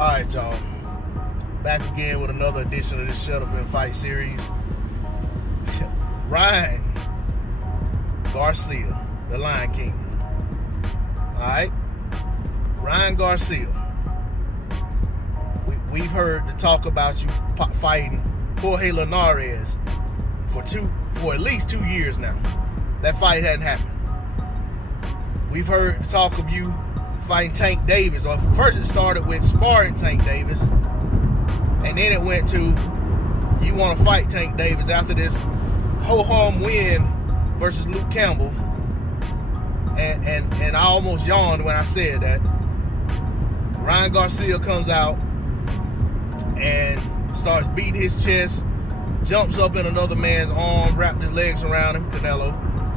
Alright, y'all. Back again with another edition of this Shutup Fight Series. Ryan Garcia, the Lion King. Alright? Ryan Garcia. We've heard the talk about you fighting Jorge Linares for at least 2 years now. That fight hadn't happened. We've heard the talk of you fighting Tank Davis. Or first it started with sparring Tank Davis, and then it went to you want to fight Tank Davis after this ho-hum win versus Luke Campbell. And I almost yawned when I said that. Ryan Garcia comes out and starts beating his chest, jumps up in another man's arm, wrapped his legs around him, Canelo,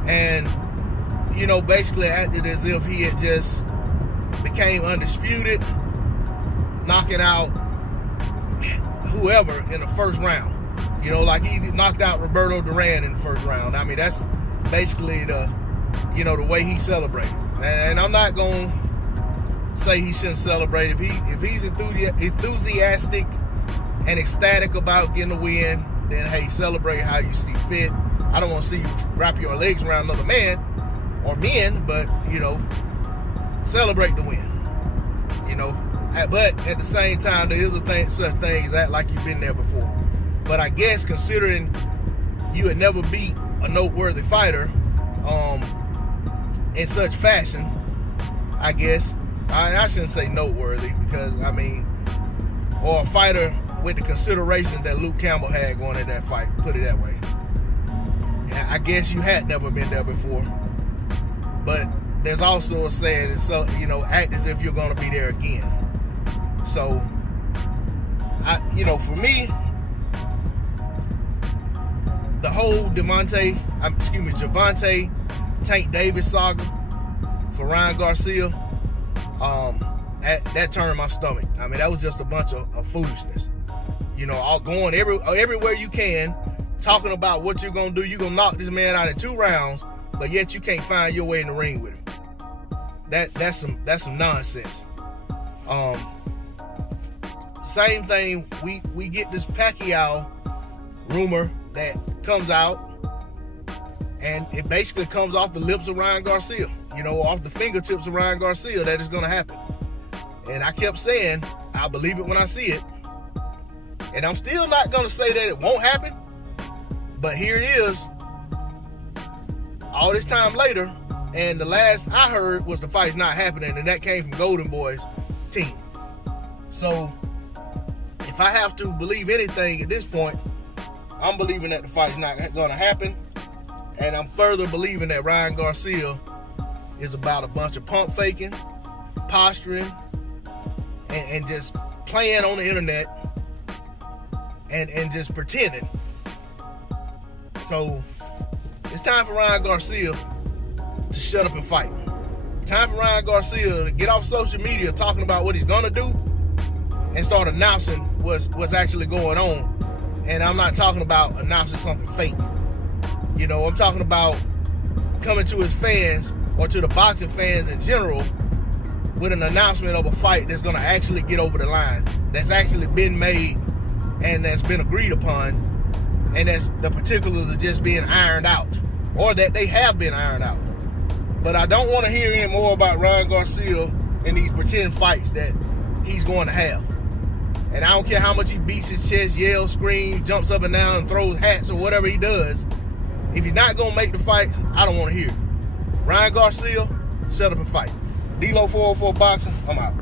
and basically acted as if he had just became undisputed, knocking out whoever in the first round. Like he knocked out Roberto Duran in the first round. I mean, that's basically the way he celebrated. And I'm not going to say he shouldn't celebrate. If he's enthusiastic and ecstatic about getting a win, then hey, celebrate how you see fit. I don't want to see you wrap your legs around another man or men, but celebrate the win. But at the same time, there is such thing as act like you've been there before. But I guess considering you had never beat a noteworthy fighter in such fashion, I guess I shouldn't say noteworthy because or a fighter with the consideration that Luke Campbell had going in that fight, put it that way. I guess you had never been there before. But there's also a saying, act as if you're going to be there again. So, for me, the whole Gervonta Tank Davis saga for Ryan Garcia, that turned my stomach. That was just a bunch of foolishness. All going everywhere you can, talking about what you're going to do. You're going to knock this man out in 2 rounds, but yet you can't find your way in the ring with him. That's some nonsense. Same thing, we get this Pacquiao rumor that comes out, and it basically comes off the lips of Ryan Garcia, off the fingertips of Ryan Garcia that it's going to happen. And I kept saying, I'll believe it when I see it. And I'm still not going to say that it won't happen, but here it is, all this time later, and the last I heard was the fight's not happening, and that came from Golden Boy's team. So, if I have to believe anything at this point, I'm believing that the fight's not going to happen, and I'm further believing that Ryan Garcia is about a bunch of pump faking, posturing, and just playing on the internet, and just pretending. So, it's time for Ryan Garcia to shut up and fight. Time for Ryan Garcia to get off social media talking about what he's gonna do and start announcing what's actually going on. And I'm not talking about announcing something fake. I'm talking about coming to his fans or to the boxing fans in general with an announcement of a fight that's gonna actually get over the line, that's actually been made and that's been agreed upon, and that's the particulars are just being ironed out, or that they have been ironed out. But I don't want to hear any more about Ryan Garcia and these pretend fights that he's going to have. And I don't care how much he beats his chest, yells, screams, jumps up and down, and throws hats or whatever he does. If he's not going to make the fight, I don't want to hear it. Ryan Garcia, shut up and fight. D-Lo 404 Boxing, I'm out.